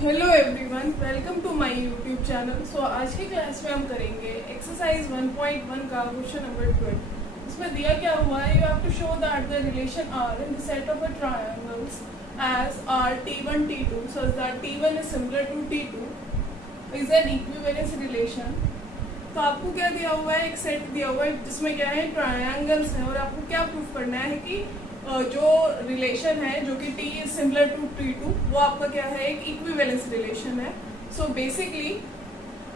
Hello everyone, welcome to my YouTube channel. So आज की class में हम करेंगे एक्सरसाइज 1.1 का क्वेश्चन नंबर 12। इसमें दिया क्या हुआ है, you have to show that the relation R in the set of a triangles as R T1 T2 such that T1 is similar to T2 is an equivalence relation। तो आपको क्या दिया हुआ है, एक सेट दिया हुआ है जिसमें क्या है, ट्रायंगल्स है, और आपको क्या प्रूफ करना है कि जो रिलेशन है जो कि T is similar to T2 वो आपका क्या है, एक इक्विवेलेंस रिलेशन है। सो बेसिकली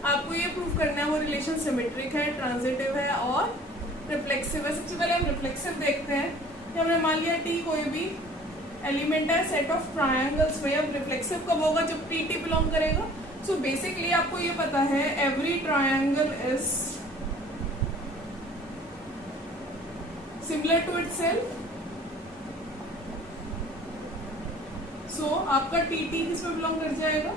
आपको ये प्रूफ करना है वो रिलेशन सिमेट्रिक है, ट्रांजिटिव है और रिफ्लेक्सिव है। सबसे पहले हम रिफ्लेक्सिव देखते हैं कि हमने मान लिया T कोई भी एलिमेंट है सेट ऑफ ट्रायंगल्स में। अब रिफ्लेक्सिव कब होगा, जब T बिलोंग करेगा। सो बेसिकली आपको ये पता है every triangle is similar to itself. So आपका टी किस में बिलोंग कर जाएगा,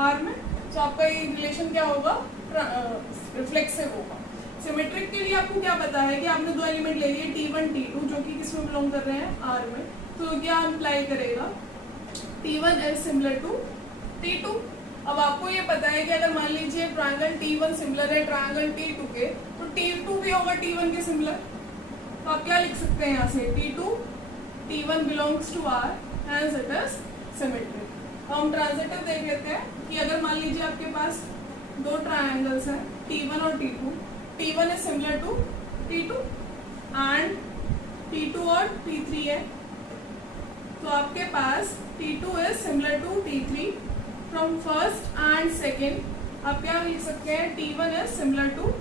आर में। तो आपका ये रिलेशन क्या होगा, रिफ्लेक्सिव होगा। सिमेट्रिक के लिए आपको क्या पता है कि आपने दो एलिमेंट ले लिए T1 T2 जो कि किस में बिलोंग कर रहे हैं, आर में। तो क्या अप्लाई करेगा, T1 is similar to T2। अब आपको ये पता है कि अगर मान लीजिए ट्रायंगल T1 सिमिलर है ट्रायंगल T2 के, तो T2 भी होगा T1 के सिमिलर। तो आप क्या लिख सकते हैं यहाँ से, T1 belongs to R and it is symmetric. अब हम ट्रांजिटिव देख लेते हैं कि अगर मान लीजिए आपके पास दो ट्रायंगल्स हैं T1 और T2, T1 is similar to T2 and T2 और T3 है। तो आपके पास T2 is similar to T3 from first and second. आप क्या लिख सकते हैं, T1 is similar to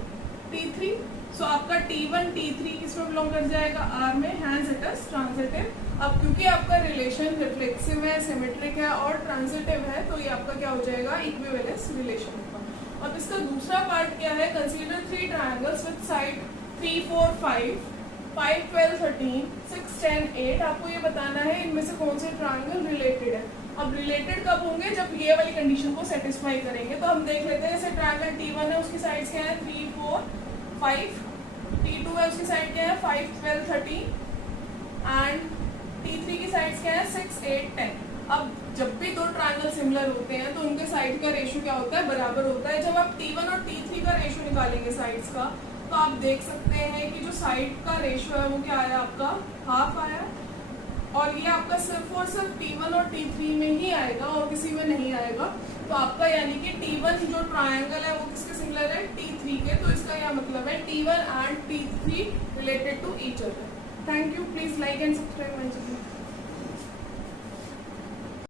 T3। सो आपका T1 T3 किस में बिलोंग कर जाएगा, आर में, हैंस इट इज ट्रांजिटिव। अब क्योंकि आपका रिलेशन रिफ्लेक्सिव है, सिमेट्रिक है और ट्रांजिटिव है, तो ये आपका क्या हो जाएगा, इक्विवेलेंस रिलेशन होगा। अब इसका दूसरा पार्ट क्या है, consider three triangles with side 3, 4, 5, 5, 12, 13, 6, 10, 8। आपको ये बताना है इनमें से कौन से ट्रायंगल रिलेटेड है। अब रिलेटेड कब होंगे, जब ये वाली कंडीशन को सेटिस्फाई करेंगे। तो हम देख लेते हैं, जैसे ट्रायंगल T1 है उसकी साइड्स क्या है, 3, 4, 5, T2 है उसकी साइड क्या है, 5, 12, 13 एंड T3 की साइड्स क्या है, 6, 8, 10। अब जब भी दो ट्रायंगल सिमिलर होते हैं तो उनके साइड का रेशियो क्या होता है, बराबर होता है। जब आप T1 और T3 का रेशियो निकालेंगे साइड्स का, तो आप देख सकते हैं कि जो साइड का रेशियो है वो क्या आया, आपका हाफ आया। और ये आपका सिर्फ और सिर्फ T1 और T3 में ही आएगा और किसी में नहीं आएगा। तो आपका यानी कि T1 जो ट्रायंगल है वो किसके सिमिलर है, T3 के। तो इसका यह मतलब है T1 एंड T3 related to each other. Thank you. Please like and subscribe my channel.